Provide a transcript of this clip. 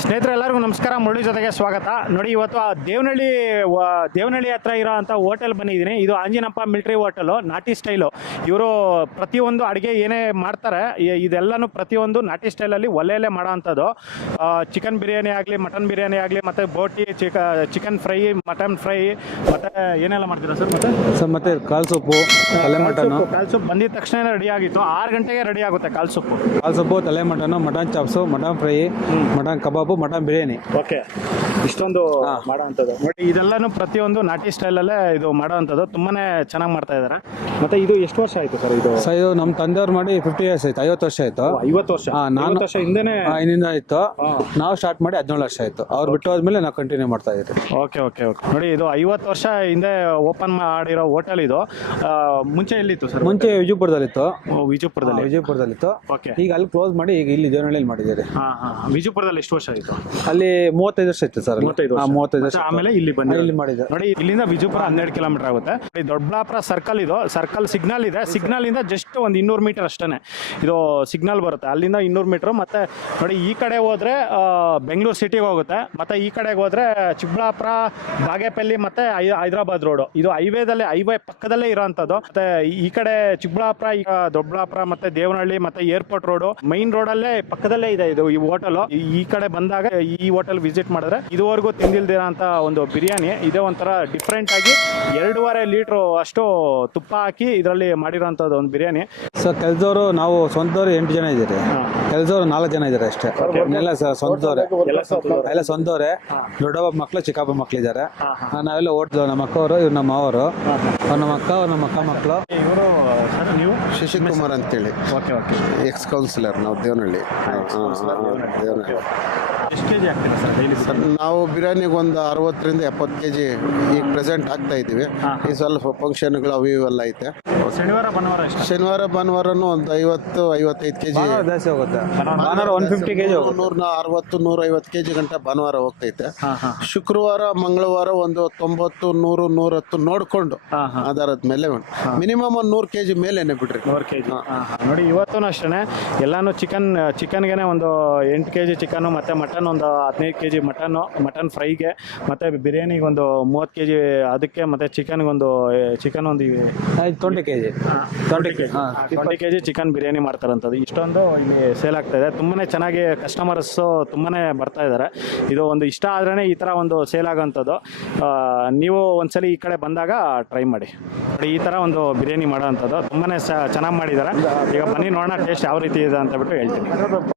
ಸ್ನೇಹಿತರೆ ಎಲ್ಲರಿಗೂ ನಮಸ್ಕಾರ. ಮುರಳಿ ಜೊತೆಗೆ ಸ್ವಾಗತ. ನೋಡಿ, ಇವತ್ತು ಆ ದೇವನಹಳ್ಳಿ ಹತ್ರ ಇರೋ ಅಂಥ ಹೋಟೆಲ್ ಬಂದಿದ್ದೀನಿ. ಇದು ಆಂಜಿನಪ್ಪ ಮಿಲಿಟರಿ ಹೋಟೆಲು, ನಾಟಿ ಸ್ಟೈಲು. ಇವರು ಪ್ರತಿಯೊಂದು ಅಡುಗೆ ಏನೇ ಮಾಡ್ತಾರೆ ಇದೆಲ್ಲನೂ ಪ್ರತಿಯೊಂದು ನಾಟಿ ಸ್ಟೈಲಲ್ಲಿ ಒಲೆಯಲ್ಲೇ ಮಾಡೋ ಅಂಥದ್ದು. ಚಿಕನ್ ಬಿರಿಯಾನಿ ಆಗಲಿ, ಮಟನ್ ಬಿರಿಯಾನಿ ಆಗಲಿ, ಮತ್ತು ಬೋಟಿ, ಚಿಕನ್ ಫ್ರೈ, ಮಟನ್ ಫ್ರೈ, ಮತ್ತು ಏನೆಲ್ಲ ಮಾಡ್ತೀರಾ ಸರ್? ಮತ್ತೆ ಕಾಲ್ ಸೊಪ್ಪು, ತಲೆ ಮಟನು. ಕಾಲ್ ಸೊಪ್ಪು ಬಂದಿದ ತಕ್ಷಣ ರೆಡಿ ಆಗಿತ್ತು. 6 ಗಂಟೆಗೆ ರೆಡಿ ಆಗುತ್ತೆ ಕಾಲ್ ಸೊಪ್ಪು, ತಲೆ mutton, mutton chops, mutton fry, mutton ಕಬಾಬು, ಮಟನ್ ಬಿರಿಯಾನಿ. ಓಕೆ, ಇಷ್ಟೊಂದು ಮಾಡೋವಂಥದ್ದು ನೋಡಿ. ಇದೆಲ್ಲನೂ ಪ್ರತಿಯೊಂದು ನಾಟಿ ಸ್ಟೈಲಲ್ಲೇ ಇದು ಮಾಡೋವಂಥದ್ದು. ತುಂಬಾನೇ ಚೆನ್ನಾಗಿ ಮಾಡ್ತಾ ಇದ್ದಾರೆ. ಮತ್ತೆ ಇದು ಎಷ್ಟು ವರ್ಷ ಆಯ್ತು ಸರ್? ಇದು ನಮ್ಮ ತಂದೆಯವ್ರು ಮಾಡಿ 50 years ಆಯ್ತು. 50 ವರ್ಷ ಆಯ್ತು. 50 ವರ್ಷ? ನಾನು ವರ್ಷ ಹಿಂದಿಂದ ಆಯ್ತು. ನಾವು ಸ್ಟಾರ್ಟ್ ಮಾಡಿ 17 ವರ್ಷ ಆಯ್ತು. ಅವ್ರು ಬಿಟ್ಟು ಹೋದ್ಮೇಲೆ ನಾವು ಕಂಟಿನ್ಯೂ ಮಾಡ್ತಾ ಇದ್ದೀವಿ. Okay okay okay. ನೋಡಿ, ಇದು 50 ವರ್ಷ ಹಿಂದೆ ಓಪನ್ ಮಾಡಿರೋ ಹೋಟೆಲ್ ಇದು. ಮುಂಚೆ ಎಲ್ಲಿತ್ತು ಸರ್? ಮುಂಚೆ ವಿಜಯಪುರದಲ್ಲಿತ್ತು. ವಿಜಯಪುರದಲ್ಲಿತ್ತು. ಓಕೆ. ಈಗ ಅಲ್ಲಿ ಕ್ಲೋಸ್ ಮಾಡಿ ಈಗ ಇಲ್ಲಿ ದೇವನಹಳ್ಳಿಯಲ್ಲಿ ಮಾಡಿದ್ದಾರೆ. ವಿಜಯಪುರದಲ್ಲಿ ಎಷ್ಟು ವರ್ಷ ಆಯಿತು? ಅಲ್ಲಿ 35 ವರ್ಷ ಇತ್ತು ಸರ್. 35 ವರ್ಷ ಆಮೇಲೆ ಇಲ್ಲಿ ಮಾಡಿದ್ದಾರೆ. ನೋಡಿ, ಇಲ್ಲಿಂದ ವಿಜಯಪುರ 12 ಕಿಲೋಮೀಟರ್ ಆಗುತ್ತೆ. ದೊಡ್ಡಬಳ್ಳಾಪುರ ಸರ್ಕಲ್ ಇದು. ಸರ್ಕಲ್ ಸಿಗ್ನಲ್ ಇದೆ. ಸಿಗ್ನಲ್ ಇಂದ ಜಸ್ಟ್ ಒಂದು 200 ಮೀಟರ್ ಅಷ್ಟೇ ಇದು ಸಿಗ್ನಲ್ ಬರುತ್ತೆ. ಅಲ್ಲಿಂದ 200 ಮೀಟರ್. ಮತ್ತೆ ನೋಡಿ, ಈ ಕಡೆ ಹೋದ್ರೆ ಬೆಂಗಳೂರು ಸಿಟಿಗೆ ಹೋಗುತ್ತೆ. ಮತ್ತೆ ಈ ಕಡೆಗೆ ಹೋದ್ರೆ ಚಿಕ್ಕಬಳ್ಳಾಪುರ, ಬಾಗೇಪಲ್ಲಿ, ಮತ್ತೆ ಹೈದರಾಬಾದ್ ರೋಡ್. ಇದು ಹೈವೇ ಪಕ್ಕದಲ್ಲೇ ಇರೋಂಥದ್ದು. ಮತ್ತೆ ಈ ಕಡೆ ಚಿಕ್ಕಬಳ್ಳಾಪುರ, ಈಗ ದೊಡ್ಡಬಳ್ಳಾಪುರ, ಮತ್ತೆ ದೇವನಹಳ್ಳಿ, ಮತ್ತೆ ಏರ್ಪೋರ್ಟ್ ರೋಡ್, ಮೈನ್ ರೋಡ್ ಅಲ್ಲೇ ಪಕ್ಕದಲ್ಲೇ ಇದೆ ಇದು ಈ ಹೋಟೆಲ್. ಈ ಕಡೆ ಬಂದಾಗ ಈ ಹೋಟೆಲ್ ವಿಸಿಟ್ ಮಾಡಿದ್ರೆ ಇದುವರೆಗೂ ತಿಂದಿಲ್ದಿರೋ ಅಂತ ಒಂದು ಬಿರಿಯಾನಿ ಇದೇ ಒಂಥರ ಡಿಫ್ರೆಂಟ್ ಆಗಿ 2.5 ಲೀಟರ್ ಅಷ್ಟು ತುಪ್ಪ ಹಾಕಿ ಇದರಲ್ಲಿ ಮಾಡಿರೋಂಥದ್ದು ಒಂದು ಬಿರಿಯಾನಿ. ಸರ್, ಕೆಲಸದವರು ನಾವು ಸ್ವಂತದವ್ರು 8 ಜನ ಇದ್ದೀರಿ. ಕೆಲಸದವರು 4 ಜನ ಇದ್ದಾರೆ ಅಷ್ಟೇ. ಎಲ್ಲ ಸ್ವಂತದವ್ರೆ, ಎಲ್ಲ ಸ್ವಂತದವ್ರೆ. ದೊಡ್ಡಪ್ಪ ಮಕ್ಕಳು, ಚಿಕ್ಕಪ್ಪ ಮಕ್ಕಳಿದ್ದಾರೆ. ನಾವೆಲ್ಲ ಓಟ್ದು. ನಮ್ಮ ಅಕ್ಕವರು, ಇವ್ರು ನಮ್ಮ ಮಾವರು, ನಮ್ಮ ಅಕ್ಕ, ನಮ್ಮ ಅಕ್ಕ ಮಕ್ಕಳು. ಇವರು ನೀವು ಶಶಿಕುಮಾರ್ ಅಂತೇಳಿ. Okay okay. ಎಕ್ಸ್ ಕೌನ್ಸಿಲರ್ ನಾವು ದೇವನಹಳ್ಳಿ. ಎಷ್ಟು ಕೆಜಿ ಆಗ್ತಿದೆ ಸರ್ ಡೈಲಿ? ಸರ್, ನಾವು ಬಿರಿಯಾನಿಗೆ ಒಂದು 60 ರಿಂದ 70 kg ಈಗ ಪ್ರೆಸೆಂಟ್ ಆಗ್ತಾ ಇದ್ದೀವಿ. ಈ ಸ್ವಲ್ಪ ಫಂಕ್ಷನ್ಗಳು ಅವು ಇವೆಲ್ಲ ಐತೆ. ಶನಿವಾರ ಭಾನುವಾರನೂ ಒಂದು 50-55 kg ಜಾಸ್ತಿ ಹೋಗುತ್ತೆ. 150 kg 160-150 kg ಗಂಟ ಭಾನುವಾರ ಹೋಗ್ತೈತೆ. ಶುಕ್ರವಾರ, ಮಂಗಳವಾರ ಒಂದು 90-100-110 ನೋಡ್ಕೊಂಡು ಆಧಾರದ ಮೇಲೆ ಮಿನಿಮಮ್ ಒಂದು 100 kg ಮೇಲೇನೆ ಬಿಡ್ರಿ. 100 kg. ನೋಡಿ, ಇವತ್ತು ಅಷ್ಟೇ ಎಲ್ಲಾನು ಚಿಕನ್ಗೆ ಒಂದು 8 kg ಚಿಕನ್, ಮತ್ತೆ ಮಟನ್ ಒಂದು 15 kg ಮಟನ್ ಫ್ರೈಗೆ, ಮತ್ತೆ ಬಿರಿಯಾನಿಗೆ ಒಂದು 30 kg ಅದಕ್ಕೆ, ಮತ್ತೆ ಚಿಕನ್ ಒಂದು 20 kg ಚಿಕನ್ ಬಿರಿಯಾನಿ ಮಾಡ್ತಾರಂಥದ್ದು. ಇಷ್ಟೊಂದು ಇಲ್ಲಿ ಸೇಲ್ ಆಗ್ತಾ ಇದೆ. ತುಂಬಾ ಚೆನ್ನಾಗಿ ಕಸ್ಟಮರ್ಸು ತುಂಬಾ ಬರ್ತಾ ಇದ್ದಾರೆ. ಇದು ಒಂದು ಇಷ್ಟ ಆದ್ರೇ ಈ ಥರ ಒಂದು ಸೇಲ್ ಆಗೋಂಥದ್ದು. ನೀವು ಒಂದ್ಸಲಿ ಈ ಕಡೆ ಬಂದಾಗ ಟ್ರೈ ಮಾಡಿ. ಈ ಥರ ಒಂದು ಬಿರಿಯಾನಿ ಮಾಡೋ ಅಂಥದ್ದು ತುಂಬಾ ಚೆನ್ನಾಗಿ ಮಾಡಿದ್ದಾರೆ. ಈಗ ಬನ್ನಿ ನೋಡೋಣ ಟೇಸ್ಟ್ ಯಾವ ರೀತಿ ಇದೆ ಅಂತ ಹೇಳ್ತೀನಿ.